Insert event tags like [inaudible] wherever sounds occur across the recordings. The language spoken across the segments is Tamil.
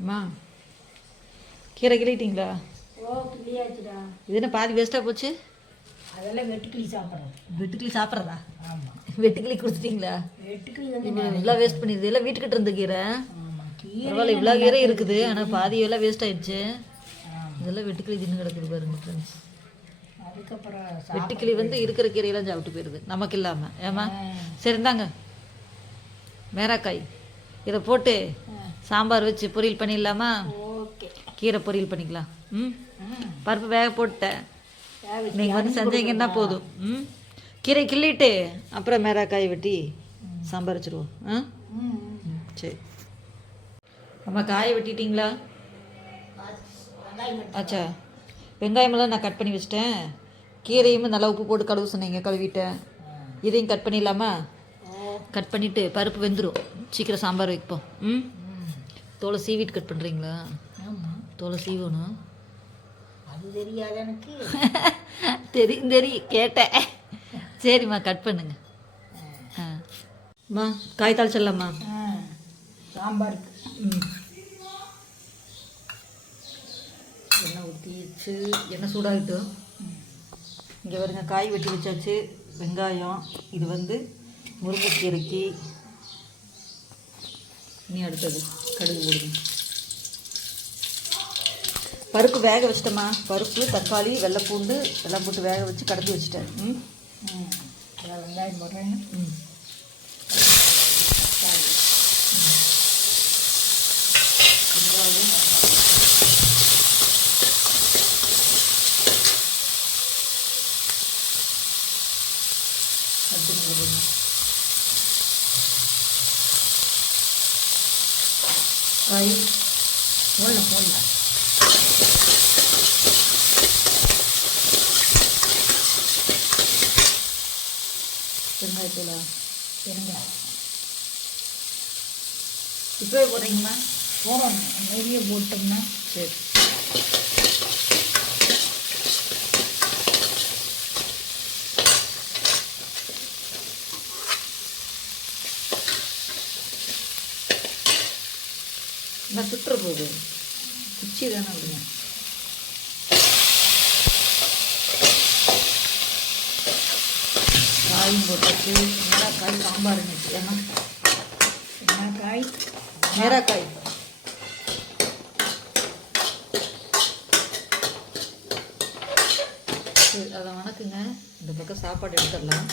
அம்மா கீரை கிளிட்டிங்களா ஓ கிளியாச்சுடா இது என்ன பாதி வேஸ்ட்டாக போச்சு? அதெல்லாம் வெட்டுக்கிளி சாப்பிட்றோம் வெட்டுக்கிளி சாப்பிட்றதா? ஆமாம் வெட்டுக்கிளி கொடுத்துட்டீங்களா வெட்டுக்கிளி வந்து இவ்வளோ வேஸ்ட் பண்ணிடுது எல்லாம் வீட்டுக்கிட்ட இருந்த கீரை. பரவாயில்ல இவ்வளோ கீரை இருக்குது. ஆனால் பாதி எல்லாம் வேஸ்ட் ஆயிடுச்சு. இதெல்லாம் வெட்டுக்கிளி தின்னு கிடக்குது பாருங்க ஃப்ரெண்ட்ஸ் அதுக்கப்புறம் வெட்டுக்கிளி வந்து இருக்கிற கீரையெல்லாம் சாப்பிட்டு போயிடுது. நமக்கு இல்லாமல் ஏமா சரி இந்தாங்க. மேராக்காய். இதை போட்டு சாம்பார் வச்சு பொரியல் பண்ணிடலாமா? கீரை பொரியல் பண்ணிக்கலாம். ம்? பருப்பு வேக போட்டேன் நீங்கள் வந்து செஞ்சீங்கன்னா போதும். ம்? கீரை கிள்ளிட்டு அப்புறம் மேராக்காய் வெட்டி சாம்பார் வச்சுருவோம். ஆ? சரி. அம்மா காயை வெட்டிட்டீங்களா? ஆச்சா. வெங்காயமெல்லாம் நான் கட் பண்ணி வச்சிட்டேன். கீரையும் நல்லா உப்பு போட்டு கழுவு சொன்னீங்க கழுவிட்டேன். இதையும் கட் பண்ணிடலாமா? கட் பண்ணிவிட்டு பருப்பு வெந்துடும் சீக்கிரம் சாம்பார் வைப்போம். ம். தோலை சீவிட்டு கட் பண்ணுறீங்களா தோலை சீவணும். அது தெரியாது எனக்கு. [laughs] தெரியும் தெரியும் கேட்டேன். சரிம்மா கட் பண்ணுங்க. ஆ. அம்மா காய் தாளிச்சிடலாம்மா ஆ சாம்பாருக்கு. ம். எண்ணெய் ஊற்றிச்சு எண்ணெய் சூடாகிட்டும். இங்கே வருங்க காய் வெட்டி வச்சாச்சு. வெங்காயம். இது வந்து முருங்கைக்கீரைக்கு இனி அடுத்தது கடுகு போடுங்க பருப்பு வேக வச்சிட்டோமா பருப்பு தக்காளி வெள்ளைப்பூண்டு எல்லாம் போட்டு வேக வச்சு கடத்தி வச்சுட்டேன். ம்? ம். வெங்காயம் போடுறேன். ம். தக்காளி அடுத்து நீங்கள் போடுங்க காய் போடலாம் போடலாம் வெங்காயத்தூளா பெருங்காயம் இப்போவே போடுறீங்களா போடணும் நிறைய போட்டோம்னா சரி நான் சுற்றுற போகுது. குச்சி தானே விடுங்க காயும் போட்டாச்சு. நேராக்காய் சாம்பார் இன்னைக்கு. ஏன்னா என்ன காய் நேராக்காய் சரி அதை வணக்குங்க. இந்த பக்கம் சாப்பாடு எடுத்துடலாம்.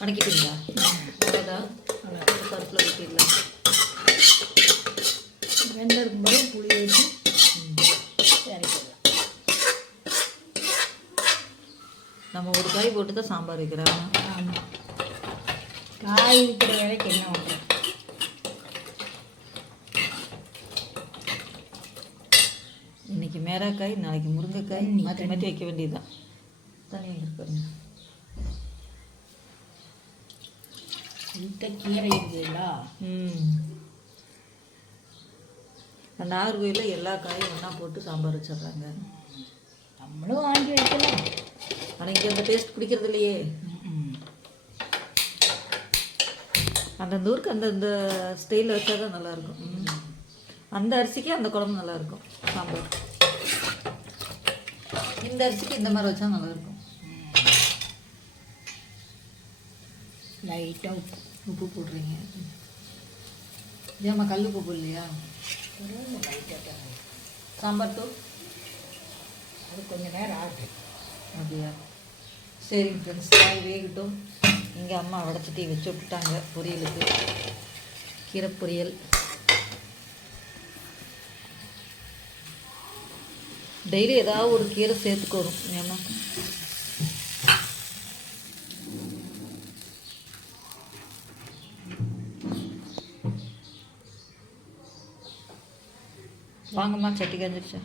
வணக்கிட்டீங்களா? அவ்வளோதான் பருப்பில் ஊற்றிடலாம் வெந்ததுக்கு போது புளி இறக்கிடலாம். நம்ம ஒரு காய் போட்டு தான் சாம்பார் வைக்கிறோம் ஆமாம் காய் இருக்கிற வேலைக்கு என்ன பண்ணுறோம் இன்னைக்கு மேராக்காய் நாளைக்கு முருங்கைக்காய் மாற்றி மாற்றி வைக்க வேண்டியதுதான். வாங்கிட்டு பாருங்க இந்த கீரை இருக்குல்ல ம். அந்த நாகர்கோயிலில் எல்லா காயும் ஒன்றா போட்டு சாம்பார் வச்சிடுறாங்க. நம்மளும் வாங்கி வைக்கலாம். ஆனால் இங்கே அந்த டேஸ்ட் பிடிக்கிறது இல்லையே. அந்தந்த ஊருக்கு அந்தந்த ஸ்டைலில் வச்சா தான் நல்லாயிருக்கும். ம். அந்த அரிசிக்கு அந்த குழம்பு நல்லாயிருக்கும் சாம்பார். இந்த அரிசிக்கு இந்த மாதிரி வச்சா நல்லாயிருக்கும். லைட்டாக உப்பு. உப்பு போடுறீங்க. ஏம்மா கல் உப்பு போடலையா? லைட்டாக சாம்பார் தூள். அது கொஞ்சம் நேரம் ஆகட்டும் அப்படியா? சரிங்க ஃப்ரெண்ட்ஸ் காய் வேகட்டும். இங்கே அம்மா வடச்சட்டி வச்சு விட்டுட்டாங்க பொரியலுக்கு. கீரை பொரியல். டெய்லி ஏதாவது ஒரு கீரை சேர்த்துக்கணும் ஏன்னா வாங்கம்மா சட்டி காஞ்சிருச்சா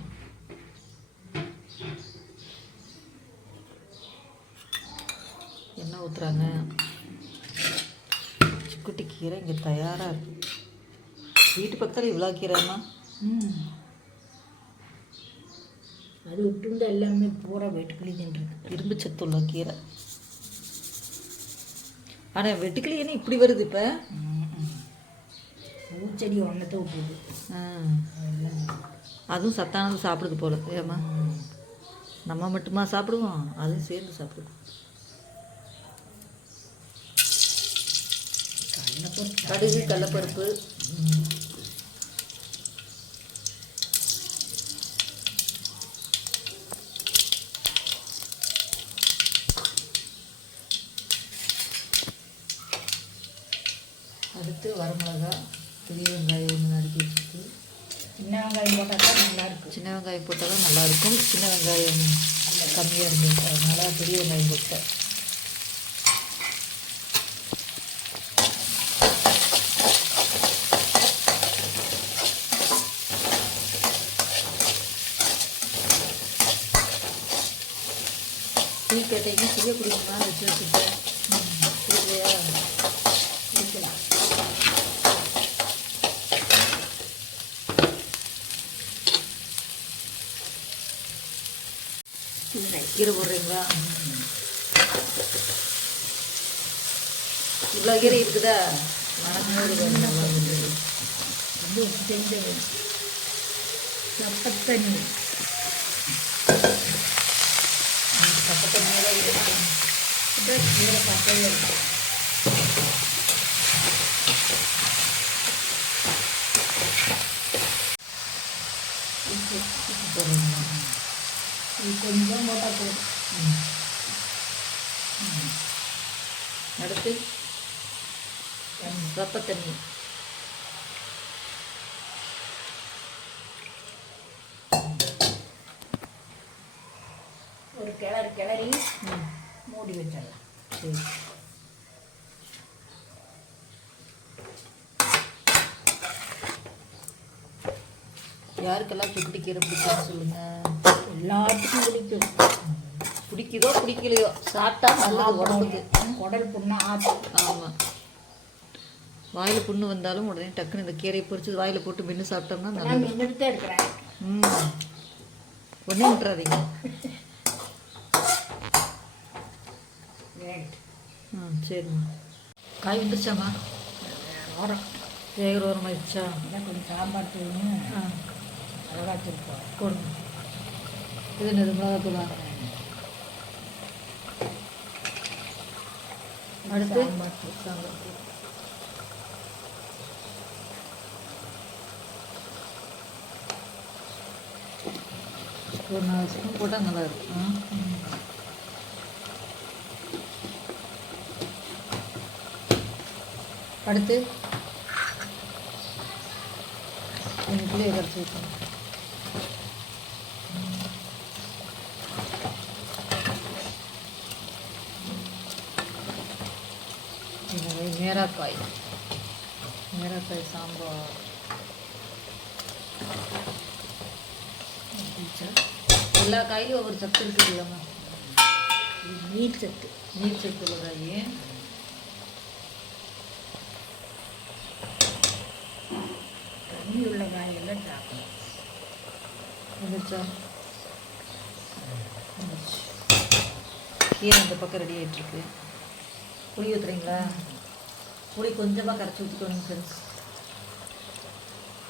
எண்ணெய் ஊற்றுறாங்க சிக்குட்டி கீரை இங்கே தயாராக இருக்கு. வீட்டு பக்கத்தில் இவ்வளோ கீரைம்மா? ம். அது விட்டுருந்தா எல்லாமே பூரா வெட்டுக்கிளி தின்றது. இரும்பு சத்துள்ள கீரை ஆனால் வெட்டுக்கிளியன்னு இப்படி வருது இப்போ? பூச்செடி ஒன்றத்தை விட்டுருது ஆ. அதுவும் சத்தானது சாப்பிடுது போல. ஏமா நம்ம மட்டுமா சாப்பிடுவோம்? அதுவும் சேர்ந்து சாப்பிடுவோம் கடுகு கடலப்பருப்பு அடுத்து வரமிளகா பெரிய வெங்காயம் ஒன்று நறுக்கி வச்சுட்டு சின்ன வெங்காயம் போட்டால் தான் நல்லா இருக்கும் சின்ன வெங்காயம் போட்டால் தான் நல்லாயிருக்கும். சின்ன வெங்காயம் கம்மியாக இருந்துச்சு அதனால் பெரிய வெங்காயம் போட்டேன் டீ கேட்டீங்க டீயை குடிக்கணுமா வச்சு வச்சுட்டேன் இல்லையா கீரை போடுறீங்களா? இவ்வளோ கீரை இருக்குதா? மனசோடு சப்பத்தண்ணி பக்கத்து மேலே கீரை பக்கம் இருக்கும் போடுறீங்களா இது கொஞ்சம் போட்டால் போதும். அடுத்து வெப்ப தண்ணி. ஒரு கிளறு கிளறி மூடி வச்சிடலாம். சரி. யாருக்கெல்லாம் சுக்குட்டி கீரை பிடிக்கும்னு சொல்லுங்க? எல்லாத்துக்கும் பிடிக்கும். பிடிக்குதோ பிடிக்கலையோ சாப்பிட்டா நல்லது உடம்புக்கு. குடல் புண்ணா ஆச்சு. ஆமாம் வாயில் புண்ணு வந்தாலும் உடனே டக்குன்னு இந்த கீரையை பொரிச்சு வாயில் போட்டு மென்று சாப்பிட்டோம்னா நான் நல்லது. மின்னிட்டு இருக்கிறேன் ம். ஒன்றே விட்டுறாதீங்க. ம் சரிம்மா. காய் வந்துருச்சாம்மா? ஓரம் வேகிற ஓரமாயிடுச்சா கொஞ்சம் சாம்பார் தூணும் ஆ. மிளகாத்தூள் போடுங்க. இது என்னது மிளகாத்தூளா அடுத்து? தூள் சாம்பார் ஒரு நாலு ஸ்பூன் போட்டால் நல்லா இருக்கும். அடுத்து? கொஞ்சம் புளியை கரைச்சி வைக்கணும். மேராக்காய் மேராக்காய் சாம்பார் எல்லா காயிலும் ஒவ்வொரு சத்து இருக்குது இல்லைம்மா நீர் சத்து. நீர் சத்து உள்ள காய். தண்ணி உள்ள காயெல்லாம் சாப்பிடணும். வந்துச்சா வந்துச்சு கீரை இந்த பக்கம் ரெடி ஆகிட்டுருக்கு புளி ஊற்றுறீங்களா புளி கொஞ்சமாக கரைச்சி ஊற்றிக்கோங்க ஃப்ரெண்ட்ஸ்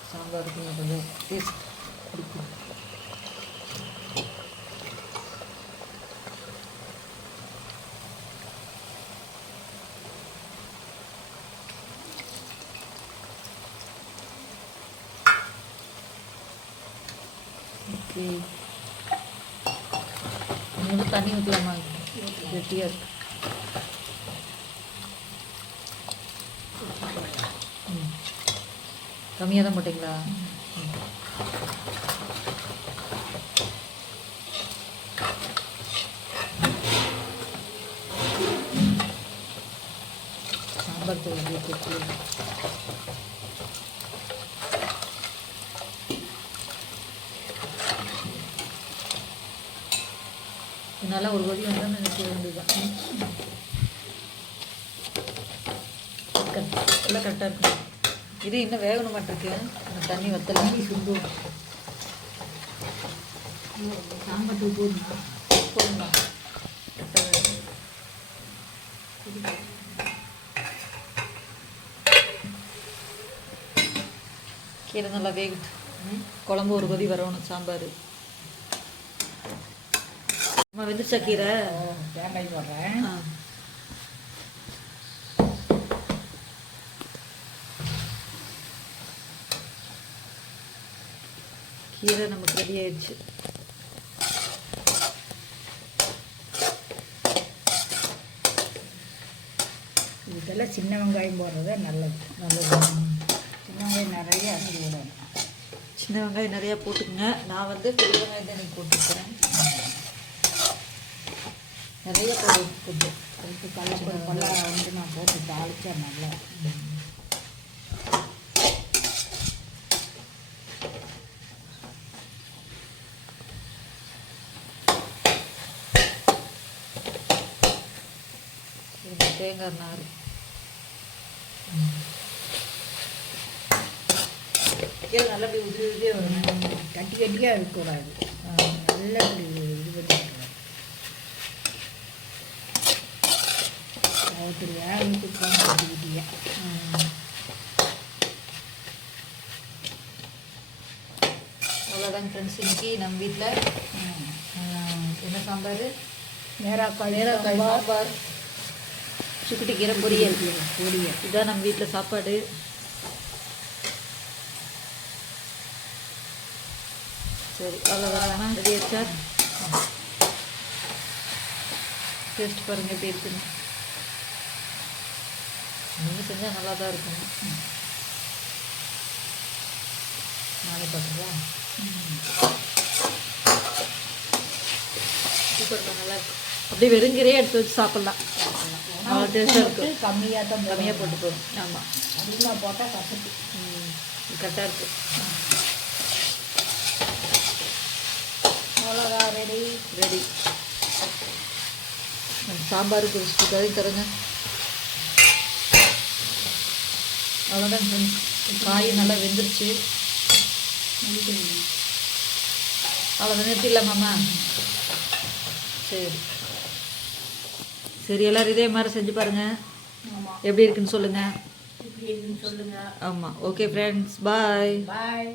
சாம்பாருக்கு இன்னும் கொஞ்சம் டேஸ்ட் கொடுக்கும் ஓகே கொஞ்சம் தண்ணி ஊற்றலாமா கெட்டியாக இருக்கு ம் கம்மியாக தான் போட்டிங்களா? சாம்பார் தூள் நல்லா ஒரு கொதி வந்தால் நினைக்க வேண்டியதுதான். எல்லாம் கரெக்டாக இருக்கும் இது இன்னும் வேகணும் மாட்டிருக்கு தண்ணி வத்தல. போதுமா. கீரை நல்லா வேகுது குழம்பு ஒரு கொதி வரணும் சாம்பார். அம்மா வெந்துச்சா கீரை? தேங்காய் போடுறேன் ஆ கீரை நமக்கு ரெடி ஆயிடுச்சு. இதுக்கெல்லாம் சின்ன வெங்காயம் போடுறது நல்லது. நல்லது. சின்ன வெங்காயம் நிறைய அரிசி விடணும் சின்ன வெங்காயம் நிறையா போட்டுக்கங்க. நான் வந்து பெரிய வெங்காயம் தான் இன்னைக்கு போட்டுக்கிறேன். நிறைய போடு ஃபுட்டு அதுக்கு கடல கொல்ல வந்து நான் போட்டு தாளிச்சா நல்லா இது தேங்காய் நார் நல்லா அப்படி உதிரி உதிரியாக கட்டி கட்டியாக இருக்கக்கூடாது நல்லா இது பண்ணி ஒருத்தர் வேக விட்டுருக்காங்க கட்டி கட்டியாக அவ்வளோதாங்க ஃப்ரெண்ட்ஸ் இன்னைக்கு நம்ம வீட்டில் என்ன சாம்பார்? நேராக்காய் நேரக்காய் சாம்பார். சுக்குட்டி கீரை பொரியல். பொரியல். இதுதான் நம்ம வீட்டில் சாப்பாடு. சரி அவ்வளோதான் ரெடி ஆச்சா? டேஸ்ட் பாருங்கள் எப்படி இருக்குன்னு. நீங்கள் செஞ்சால் நல்லா தான் இருக்கும். நானே பார்த்துக்கலாம் சூப்பர் நல்லா இருக்கும் அப்படியே வெறுங்கீரையே எடுத்து வச்சு சாப்பிட்லாம். டேஸ்ட்டாக இருக்கும் கம்மியாக தான் கம்மியாக போட்டு போகும் ஆமாம் அதிகமாக போட்டால் கசப்பு. கரெக்டாக இருக்கு. மிளகா ரெடி ரெடி சாம்பாருக்கு ஒரு ஸ்பூ தருங்க. அவ்வளோதான் காய் நல்லா வெந்துருச்சு. அவ்வளோதான் நிறுத்திடலாமாம்மா? சரி. சரி எல்லோரும் இதே மாதிரி செஞ்சு பாருங்கள் எப்படி இருக்குன்னு சொல்லுங்கள் இப்படி இருக்குன்னு சொல்லுங்கள் ஆமாம் ஓகே ஃப்ரெண்ட்ஸ் பாய் பாய்